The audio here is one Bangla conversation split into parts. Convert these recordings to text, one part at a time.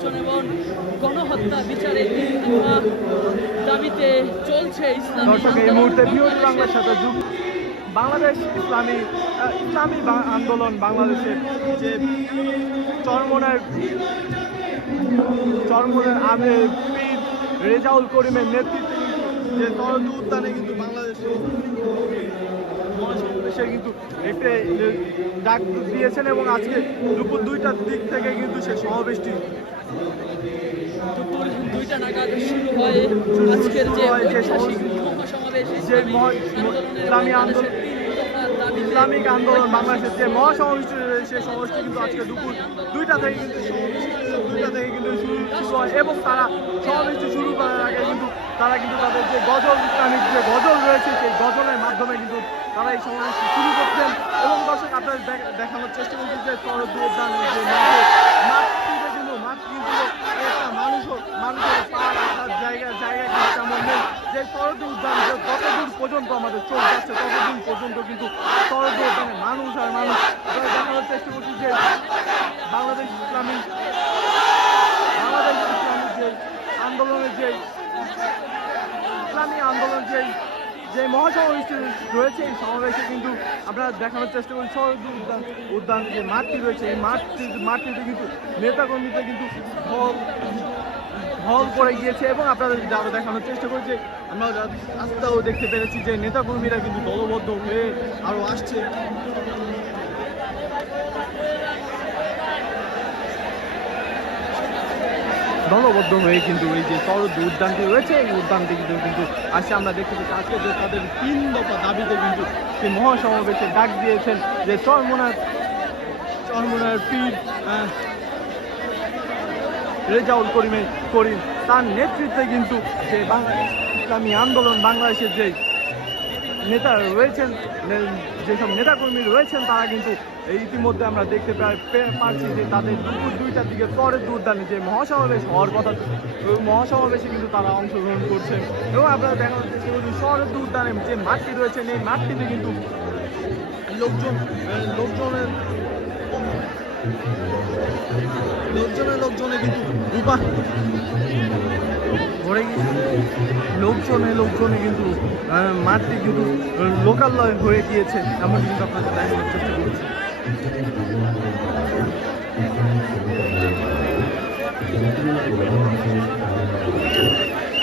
নির্বাচন এবং গণহত্যা বিচারে দাবিতে চলছে ইসলামী দর্শক এই মুহূর্তে বিরোধী বাংলাদেশের বাংলার সাথে যুগ বাংলাদেশ ইসলামী ইসলামী আন্দোলন বাংলাদেশের যে চরমনের চরমনের আগে রেজাউল করিমের নেতৃত্বে যে তরজ উদ্যানে কিন্তু বাংলাদেশ মহাসমাবেশে কিন্তু একটা ডাক দিয়েছেন এবং আজকে দুপুর দুইটার দিক থেকে কিন্তু সে সমাবেশটি দুপুর দুইটা নাগাদ শুরু হয়। আজকের যে ঐতিহাসিক মহাসমাবেশ যে ইসলামী আন্দোলনের ইসলামিক আন্দোলন বাংলাদেশের যে মহাসমাবেশটি রয়েছে সমাবেশটি কিন্তু আজকে দুপুর দুইটা থেকে কিন্তু দুইটা থেকে কিন্তু শুরু শুরু হয় এবং তারা সমাবেশটি শুরু করার আগে কিন্তু তারা কিন্তু তাদের যে গজল, ইসলামিক যে গজল রয়েছে, সেই গজলের মাধ্যমে কিন্তু তারা এই সমাবেশটি শুরু করছেন এবং দর্শক, আপনাদের দেখানোর চেষ্টা করছি যে শরৎ উদ্যান যে মাঠে কিন্তু মাঠ কিন্তু একটা মানুষ মানুষের পা রাখার জায়গা জায়গা কিন্তু তেমন নেই। যে শরৎ উদ্যান যে যতদূর পর্যন্ত আমাদের চোখ যাচ্ছে, ততদূর পর্যন্ত কিন্তু শরৎ উদ্যানে মানুষ আর মানুষ দেখানোর চেষ্টা করছি যে বাংলাদেশ ইসলামী বাংলাদেশ ইসলামী যে আন্দোলনের যে ইসলামী আন্দোলন যে যে মহাসমাবেশটি রয়েছে এই সমাবেশে কিন্তু আমরা দেখানোর চেষ্টা করি শরৎ উদ্যান উদ্যান যে মাঠটি রয়েছে, এই মাঠটি মাঠটিতে কিন্তু নেতাকর্মীদের কিন্তু ঢল করে গিয়েছে এবং আপনাদের যারা দেখানোর চেষ্টা করেছে আমরা রাস্তাও দেখতে পেরেছি যে নেতাকর্মীরা কিন্তু দলবদ্ধ হয়ে আরও আসছে। দলবদ্ধ হয়ে কিন্তু এই যে শরৎ উদ্যানটি রয়েছে, এই উদ্যানটি কিন্তু কিন্তু আসছে। আমরা দেখতে পাচ্ছি আজকে যে তাদের তিন দফা দাবিতে কিন্তু সেই মহাসমাবেশে ডাক দিয়েছেন যে চরমোনার চরমোনার পীর রেজাউল করিমের করিম। তার নেতৃত্বে কিন্তু যে ইসলামী আন্দোলন, বাংলাদেশের যে নেতা রয়েছেন যেসব নেতাকর্মী রয়েছেন, তারা কিন্তু ইতিমধ্যে আমরা দেখতে পাচ্ছি যে তাদের দুপুর দুইটার দিকে পরের উদ্যানে যে মহাসমাবেশ হওয়ার কথা মহাসমাবেশে কিন্তু তারা অংশগ্রহণ করছেন। এবং আপনারা চেষ্টা করছি শরৎ উদ্যানে যে মাঠটি রয়েছেন এই মাঠটিতে কিন্তু লোকজন লোকজনের লোকজনের লোকজনে কিন্তু উপা ভরে লোকজনে লোকজনে কিন্তু মাঠটি কিন্তু লোকালয় হয়ে গিয়েছে এমন কিন্তু আপনাদের দেখানোর চেষ্টা করছি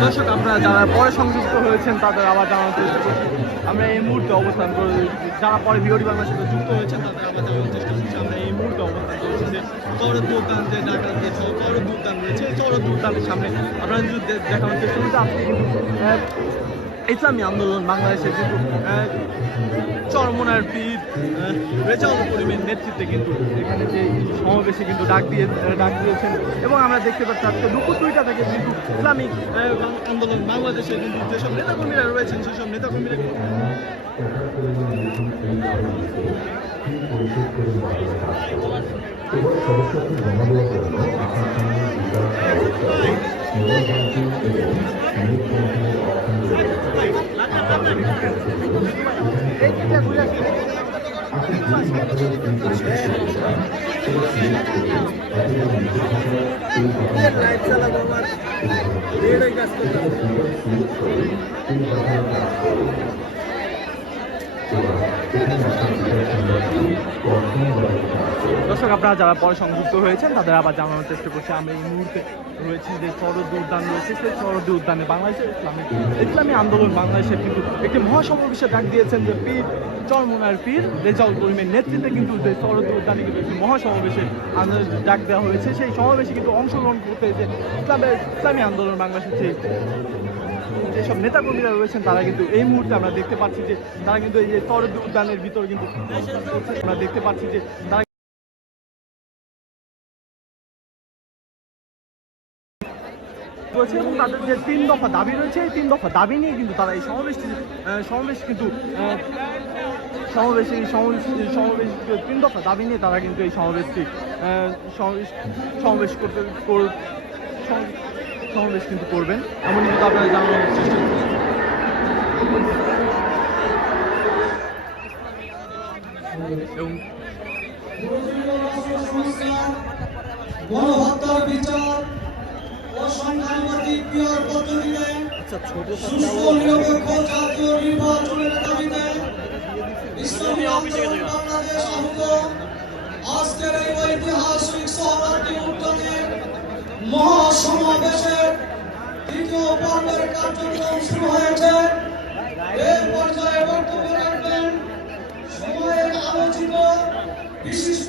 দর্শক, আপনারা যারা পরে সংযুক্ত হয়েছেন, তাদের আবার জানানোর চেষ্টা করছি আমরা এই মুহূর্তে অবস্থান করে যারা পরে বিওডি বাংলার সাথে যুক্ত হয়েছেন, তাদের আবার জানানোর চেষ্টা করছি, আমরা এই মুহূর্তে অবস্থান করছি যে চরদ উদ্যান যে ঢাকার যে চরদ উদ্যান রয়েছে, এই চরদ উদ্যানের সামনে আপনারা যদি দেখানোর চেষ্টা করছি আপনি ইসলামী আন্দোলন, বাংলাদেশের কিন্তু চরমনার পীর রেজাউল করিমের নেতৃত্বে কিন্তু এখানে যে সমাবেশে কিন্তু ডাক দিয়ে ডাক দিয়েছেন। এবং আমরা দেখতে পাচ্ছি আজকে দুপুর দুইটা থেকে কিন্তু ইসলামিক আন্দোলন বাংলাদেশে কিন্তু যেসব নেতাকর্মীরা রয়েছেন, সেসব নেতাকর্মীরা কেবল সদস্যকে জমা দেওয়ার জন্য আপনার সামনে বিকাশ অবস্থায় মোবাইল ব্যাংকিং এবং নেট ব্যাংকিংয়ের অপশন রয়েছে দর্শক, আপনারা যারা পরে সংযুক্ত হয়েছেন, তাদের আবার জানানোর চেষ্টা করছি। আমরা এই মুহূর্তে রয়েছি যে শরদ উদ্যান রয়েছে, সেই শরদ উদ্যানে বাংলাদেশের ইসলামী ইসলামী আন্দোলন বাংলাদেশের কিন্তু একটি মহাসমাবেশে ডাক দিয়েছেন যে পীর চরমোনার পীর রেজাউল করিমের নেতৃত্বে কিন্তু যে শরদ উদ্যানে কিন্তু একটি মহাসমাবেশে ডাক দেওয়া হয়েছে। সেই সমাবেশে কিন্তু অংশগ্রহণ করতে যে ইসলামের ইসলামী আন্দোলন বাংলাদেশের যে যেসব নেতাকর্মীরা রয়েছেন, তারা কিন্তু এই মুহূর্তে আমরা দেখতে পাচ্ছি যে তারা কিন্তু এই যে শরদ উদ্যানের ভিতরে কিন্তু আমরা দেখতে পাচ্ছি যে তিন দফা দাবি রয়েছে তিন দফা দাবি নিয়ে কিন্তু তারা এই সমাবেশটি সমাবেশ কিন্তু সমাবেশ, এই সমাবেশ সমাবেশ, তিন দফা দাবি নিয়ে তারা কিন্তু এই সমাবেশটি সমাবেশ সমাবেশ করতে সমাবেশ কিন্তু করবেন। এমন কিন্তু আপনারা জানানোর চেষ্টা করবেন এবং গণহত্যার বিচার ও সংখ্যানুপাতিক পিয়ার পদ্ধতিতে সুস্থ নিরপেক্ষ জাতীয় নির্বাচনের দাবিতে ইসলামী আন্দোলন বাংলাদেশ আহত। আজকের এই ঐতিহাসিক মহাসমাবেশের দ্বিতীয় পর্বের কার্যক্রম শুরু হয়েছে। এই পর্যায়ে This is